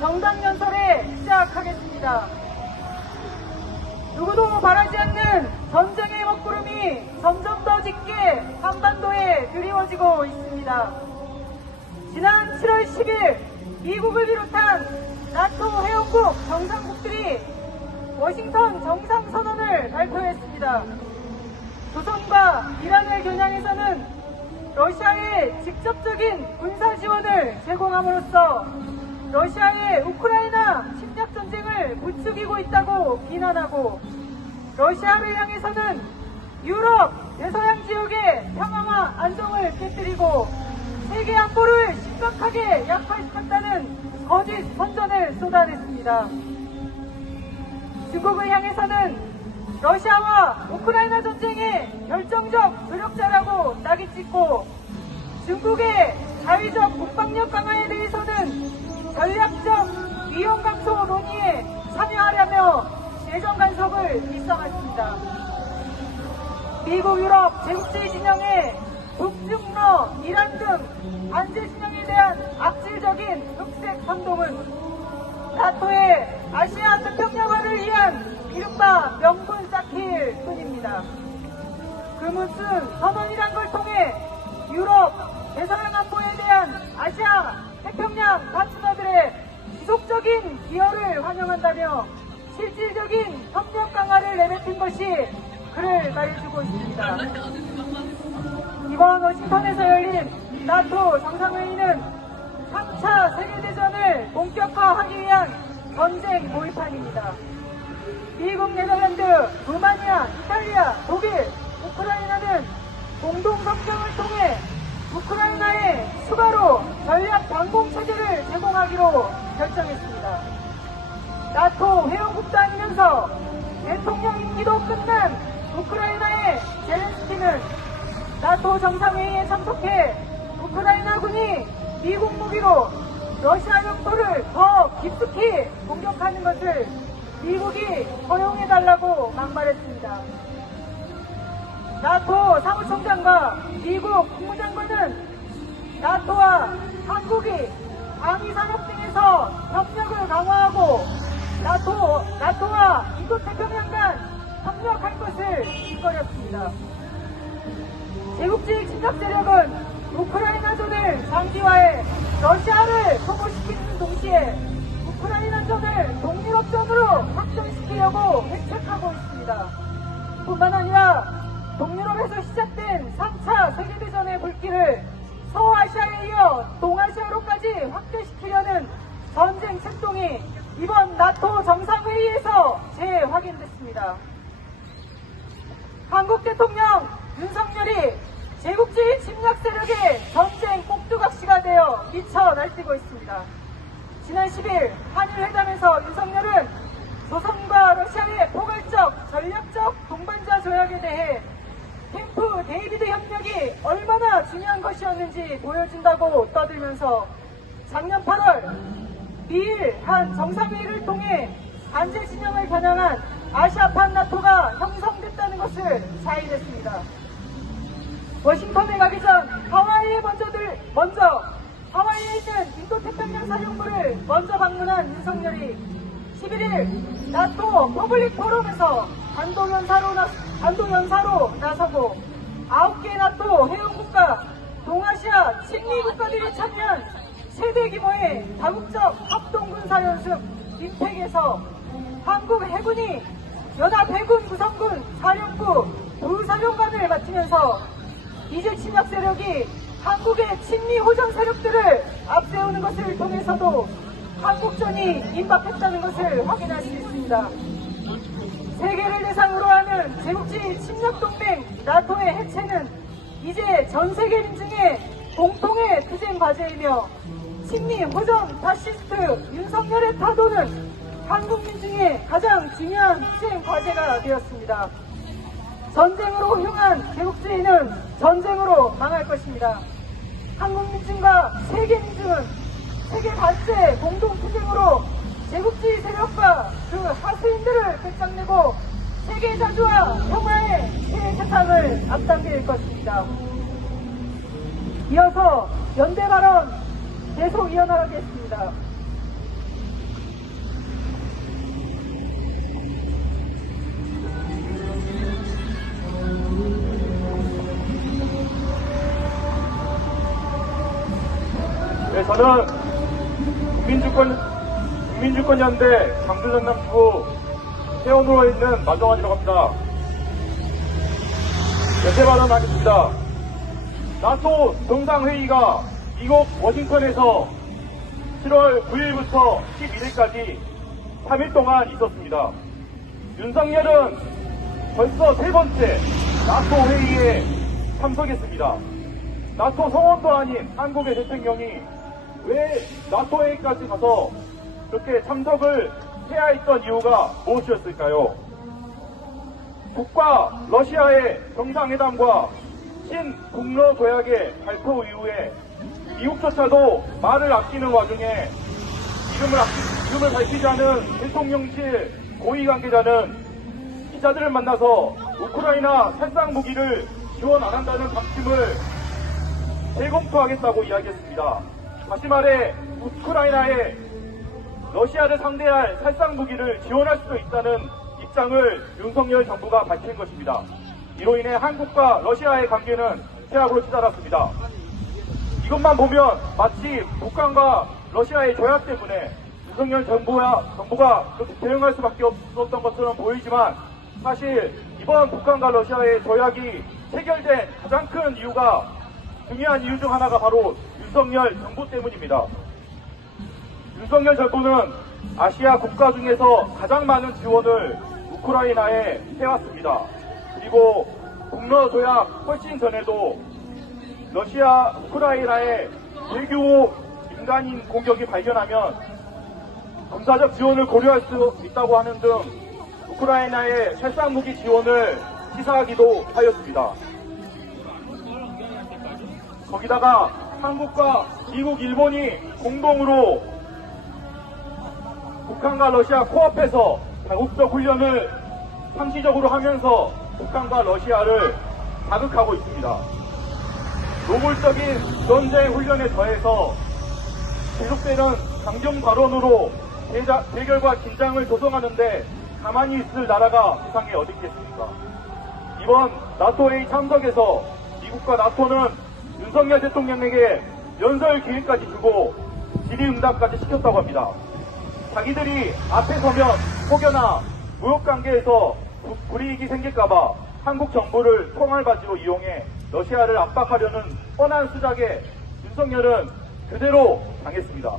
정당연설에 시작하겠습니다. 누구도 바라지 않는 전쟁의 먹구름이 점점 더 짙게 한반도에 드리워지고 있습니다. 지난 7월 10일 미국을 비롯한 나토 회원국 정상국들이 워싱턴 정상선언을 발표했습니다. 조선과 이란을 겨냥해서는 러시아에 직접적인 군사 지원을 제공함으로써 러시아의 우크라이나 침략 전쟁을 부추기고 있다고 비난하고, 러시아를 향해서는 유럽, 대서양 지역의 평화와 안정을 깨뜨리고 세계 안보를 심각하게 약화시켰다는 거짓 선전을 쏟아냈습니다. 중국을 향해서는 러시아와 우크라이나 전쟁의 결정적 조력자라고 낙이 찍고, 중국의 자위적 국방력 강화에 대해서는 전략적 위험 감소 논의에 참여하려며 예정 간섭을 일삼았습니다. 미국, 유럽 제국주의 진영의 북중러, 이란 등 반제 진영에 대한 악질적인 흑색 선동은 나토의 아시아 태평양화를 위한 이른바 명분 쌓기일 뿐입니다. 그 무슨 선언이란 걸 통해 유럽, 대서양 안보에 대한 아시아 태평양 파트너들의 지속적인 기여를 환영한다며 실질적인 협력 강화를 내뱉은 것이 그를 말해주고 있습니다. 이번 워싱턴에서 열린 나토 정상회의는 3차 세계대전을 본격화하기 위한 전쟁 모의판입니다. 미국, 네덜란드, 루마니아, 이탈리아, 독일, 우크라이나는 공동성명을 통해 우크라이나에 추가로 전략 방공체제를 제공하기로 결정했습니다. 나토 회원국도 아니면서 대통령 임기도 끝난 우크라이나의 젤렌스키는 나토 정상회의에 참석해 우크라이나군이 미국 무기로 러시아 영토를 더 깊숙이 공격하는 것을 미국이 허용해달라고 막말했습니다. 나토 사무총장과 미국 국무장관은 나토와 한국이 방위산업 등에서 협력을 강화하고 나토와 인도태평양 간 협력할 것을 일컬었습니다. 제국주의 침략 세력은 우크라이나전을 장기화해 러시아를 소모시키는 동시에 우크라이나전을 동유럽전으로 확전시키려고 회책하고 있습니다. 뿐만 아니라 동유럽에서 시작된 3차 세계대전의 불길을 서아시아에 이어 동아시아로까지 확대시키려는 전쟁 책동이 이번 나토 정상회의에서 재확인됐습니다. 한국 대통령 윤석열이 제국주의 침략 세력의 전쟁 꼭두각시가 되어 미쳐 날뛰고 있습니다. 지난 10일 한일회담에서 윤석열은 조선과 러시아의 포괄적 전략적 동반자 조약에 대해 캠프 데이비드 협력이 얼마나 중요한 것이었는지 보여준다고 떠들면서 작년 8월 미일 한 정상회의를 통해 반제 진영을 겨냥한 아시아판 나토가 형성됐다는 것을 자인했습니다. 워싱턴에 가기 전 하와이에 하와이에 있는 인도태평양 사령부를 먼저 방문한 윤석열이 11일 나토 퍼블릭 포럼에서 단도연사로 나서고 9개 나토 회원국과 동아시아 친미 국가들이 참여한 최대 규모의 다국적 합동군사연습 임팩에서 한국 해군이 연합해군 구성군 사령부 부사령관을 맡으면서 이제 침략 세력이 한국의 친미 호전 세력들을 앞세우는 것을 통해서도 한국전이 임박했다는 것을 확인할 수 있습니다. 세계를 대상으로 하는 제국주의 침략동맹 나토의 해체는 이제 전 세계 민중의 공통의 투쟁 과제이며 친미 호전 파시스트 윤석열의 타도는 한국 민중의 가장 중요한 투쟁 과제가 되었습니다. 전쟁으로 향한 제국주의는 전쟁으로 망할 것입니다. 한국 민중과 세계 민중은 세계 반세 공동투쟁으로 제국주의 세력과 그 하수인들을 끝장내고 세계 자주와 평화의 새 세상을 앞당길 것입니다. 이어서 연대 발언 계속 이어나가겠습니다. 저는 국민주권연대 강주전남지부 회원으로 있는 마정환이라고 합니다. 연대 발언하겠습니다. 나토 정상회의가 미국 워싱턴에서 7월 9일부터 11일까지 3일 동안 있었습니다. 윤석열은 벌써 세 번째 나토 회의에 참석했습니다. 나토 성원도 아닌 한국의 대통령이 왜 나토 회의까지 가서 그렇게 참석을 해야 했던 이유가 무엇이었을까요? 북과 러시아의 정상회담과 신북러 조약의 발표 이후에 미국조차도 말을 아끼는 와중에 이름을 밝히지 않은 대통령실 고위 관계자는 기자들을 만나서 우크라이나 살상 무기를 지원 안 한다는 방침을 재검토하겠다고 이야기했습니다. 다시 말해 우크라이나에 러시아를 상대할 살상 무기를 지원할 수도 있다는 입장을 윤석열 정부가 밝힌 것입니다. 이로 인해 한국과 러시아의 관계는 최악으로 치달았습니다. 이것만 보면 마치 북한과 러시아의 조약 때문에 윤석열 정부가 그렇게 대응할 수밖에 없었던 것처럼 보이지만 사실 이번 북한과 러시아의 조약이 체결된 가장 큰 이유가 중요한 이유 중 하나가 바로 윤석열 정부 때문입니다. 윤석열 정부는 아시아 국가 중에서 가장 많은 지원을 우크라이나에 해왔습니다. 그리고 북러 조약 훨씬 전에도 러시아 우크라이나에 대규모 민간인 공격이 발견하면 군사적 지원을 고려할 수 있다고 하는 등 우크라이나의 살상무기 지원을 시사하기도 하였습니다. 거기다가 한국과 미국, 일본이 공동으로 북한과 러시아 코앞에서 자국적 훈련을 상시적으로 하면서 북한과 러시아를 자극하고 있습니다. 노골적인 전쟁 훈련에 더해서 계속되는 강경 발언으로 대결과 긴장을 조성하는데 가만히 있을 나라가 세상에 어디 있겠습니까? 이번 나토회의 참석에서 미국과 나토는 윤석열 대통령에게 연설 기회까지 주고 질의응답까지 시켰다고 합니다. 자기들이 앞에 서면 혹여나 무역관계에서 불이익이 생길까봐 한국 정부를 총알바지로 이용해 러시아를 압박하려는 뻔한 수작에 윤석열은 그대로 당했습니다.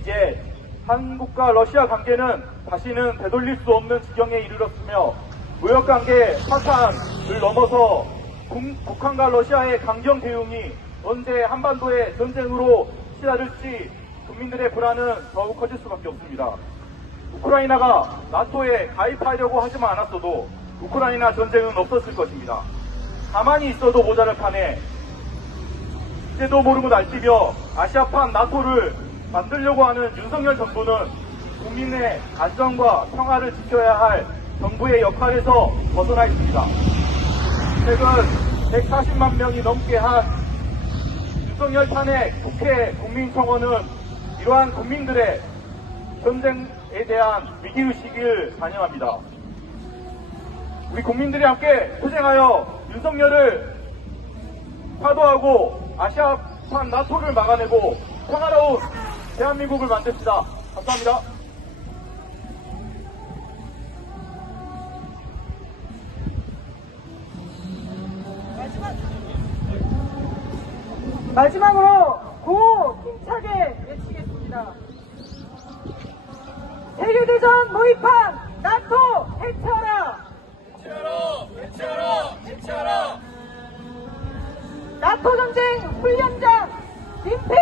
이제 한국과 러시아 관계는 다시는 되돌릴 수 없는 지경에 이르렀으며 무역관계 파탄을 넘어서 북한과 러시아의 강경 대응이 언제 한반도의 전쟁으로 치달을지 국민들의 불안은 더욱 커질 수밖에 없습니다. 우크라이나가 나토에 가입하려고 하지만 않았어도 우크라이나 전쟁은 없었을 것입니다. 가만히 있어도 모자랄 판에 이제도 모르고 날뛰며 아시아판 나토를 만들려고 하는 윤석열 정부는 국민의 안전과 평화를 지켜야 할 정부의 역할에서 벗어나 있습니다. 최근 140만 명이 넘게 한 윤석열 탄핵 국회 국민청원은 이러한 국민들의 전쟁에 대한 위기의식을 반영합니다. 우리 국민들이 함께 투쟁하여 윤석열을 파도하고 아시아판 나토를 막아내고 평화로운 대한민국을 만듭시다. 감사합니다. 마지막으로 구호 힘차게 외치겠습니다. 세계대전 모의판 나토 해체하라! 해체하라! 나토 전쟁 훈련장 김패!